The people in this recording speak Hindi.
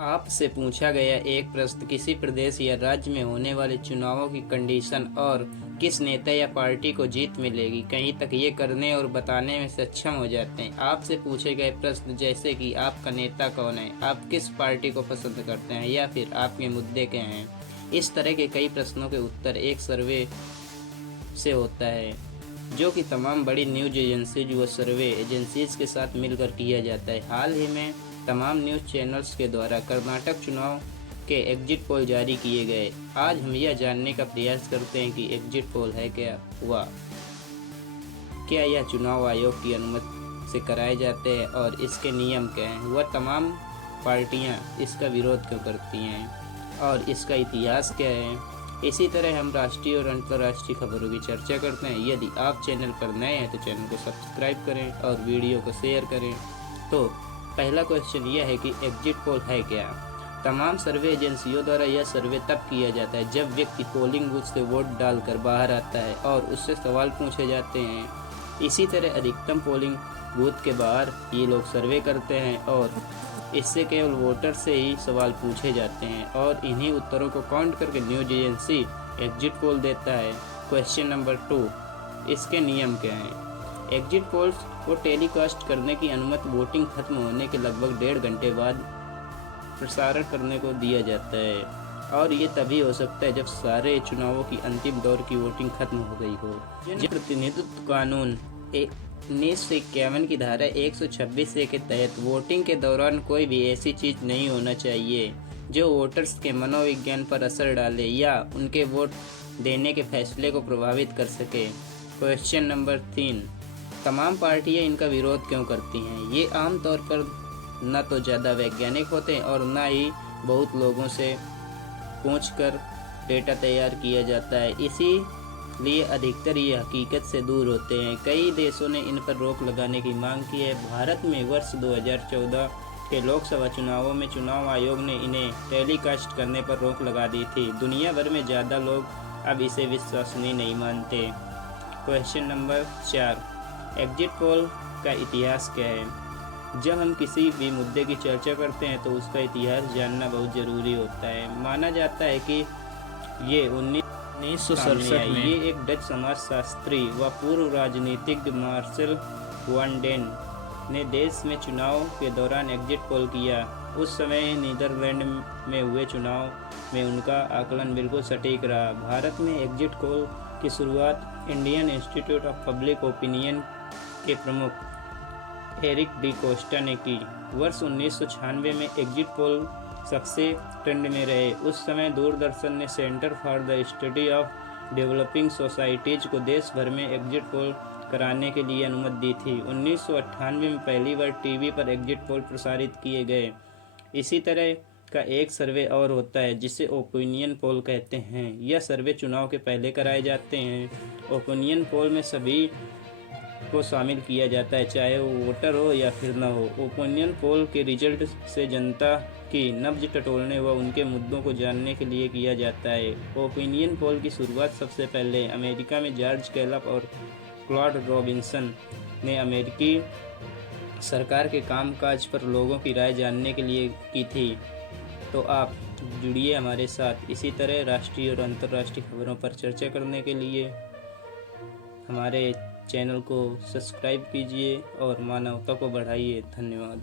आपसे पूछा गया एक प्रश्न किसी प्रदेश या राज्य में होने वाले चुनावों की कंडीशन और किस नेता या पार्टी को जीत मिलेगी, कहीं तक ये करने और बताने में सक्षम हो जाते हैं। आपसे पूछे गए प्रश्न जैसे कि आपका नेता कौन है, आप किस पार्टी को पसंद करते हैं या फिर आपके मुद्दे क्या हैं, इस तरह के कई प्रश्नों के उत्तर एक सर्वे से होता है जो कि तमाम बड़ी न्यूज एजेंसीज व सर्वे एजेंसीज के साथ मिलकर किया जाता है। हाल ही में तमाम न्यूज़ चैनल्स के द्वारा कर्नाटक चुनाव के एग्जिट पोल जारी किए गए। आज हम यह जानने का प्रयास करते हैं कि एग्जिट पोल है क्या हुआ, क्या यह चुनाव आयोग की अनुमति से कराए जाते हैं और इसके नियम क्या हैं, वह तमाम पार्टियां इसका विरोध क्यों करती हैं और इसका इतिहास क्या है। इसी तरह हम राष्ट्रीय और अंतर्राष्ट्रीय खबरों की चर्चा करते हैं। यदि आप चैनल पर नए हैं तो चैनल को सब्सक्राइब करें और वीडियो को शेयर करें। तो पहला क्वेश्चन यह है कि एग्जिट पोल है क्या। तमाम सर्वे एजेंसियों द्वारा यह सर्वे तब किया जाता है जब व्यक्ति पोलिंग बूथ से वोट डालकर बाहर आता है और उससे सवाल पूछे जाते हैं। इसी तरह अधिकतम पोलिंग बूथ के बाहर ये लोग सर्वे करते हैं और इससे केवल वोटर से ही सवाल पूछे जाते हैं और इन्हीं उत्तरों को काउंट करके न्यूज एजेंसी एग्जिट पोल देता है। क्वेश्चन नंबर 2, इसके नियम क्या हैं। एग्जिट पोल्स को टेलीकास्ट करने की अनुमति वोटिंग खत्म होने के लगभग 1.5 घंटे बाद प्रसारण करने को दिया जाता है और ये तभी हो सकता है जब सारे चुनावों की अंतिम दौर की वोटिंग खत्म हो गई हो। प्रतिनिधित्व कानून 1951 की धारा 126A के तहत वोटिंग के दौरान कोई भी ऐसी चीज़ नहीं होना चाहिए जो वोटर्स के मनोविज्ञान पर असर डाले या उनके वोट देने के फैसले को प्रभावित कर सके। क्वेश्चन नंबर 3, तमाम पार्टियां इनका विरोध क्यों करती हैं। ये आमतौर पर न तो ज़्यादा वैज्ञानिक होते हैं और न ही बहुत लोगों से पूछकर डेटा तैयार किया जाता है, इसीलिए अधिकतर ये हकीकत से दूर होते हैं। कई देशों ने इन पर रोक लगाने की मांग की है। भारत में वर्ष 2014 के लोकसभा चुनावों में चुनाव आयोग ने इन्हें टेलीकास्ट करने पर रोक लगा दी थी। दुनिया भर में ज़्यादा लोग अब इसे विश्वसनीय नहीं मानते। क्वेश्चन नंबर 4, एग्जिट पोल का इतिहास क्या है। जब हम किसी भी मुद्दे की चर्चा करते हैं तो उसका इतिहास जानना बहुत ज़रूरी होता है। माना जाता है कि ये 1967 में ये एक डच समाजशास्त्री व पूर्व राजनीतिज्ञ मार्शल वान डेन ने देश में चुनाव के दौरान एग्जिट पोल किया। उस समय नीदरलैंड में हुए चुनाव में उनका आकलन बिल्कुल सटीक रहा। भारत में एग्जिट पोल की शुरुआत Indian institute of public opinion के प्रमुख एरिक डी कोस्टा ने की। वर्ष 1996 में एग्जिट पोल सबसे ट्रेंड में रहे। उस समय दूरदर्शन ने centre for the study of developing societies को देश भर में एग्जिट पोल कराने के लिए अनुमति दी थी। 1998 में पहली बार टीवी पर एग्जिट पोल प्रसारित किए गए। इसी तरह का एक सर्वे और होता है जिसे ओपिनियन पोल कहते हैं। यह सर्वे चुनाव के पहले कराए जाते हैं। ओपिनियन पोल में सभी को शामिल किया जाता है, चाहे वो वोटर हो या फिर न हो। ओपिनियन पोल के रिजल्ट से जनता की नब्ज टटोलने व उनके मुद्दों को जानने के लिए किया जाता है। ओपिनियन पोल की शुरुआत सबसे पहले अमेरिका में जॉर्ज गैलप और क्लॉड रॉबिन्सन ने अमेरिकी सरकार के कामकाज पर लोगों की राय जानने के लिए की थी। तो आप जुड़िए हमारे साथ इसी तरह राष्ट्रीय और अंतर्राष्ट्रीय खबरों पर चर्चा करने के लिए। हमारे चैनल को सब्सक्राइब कीजिए और मानवता को बढ़ाइए। धन्यवाद।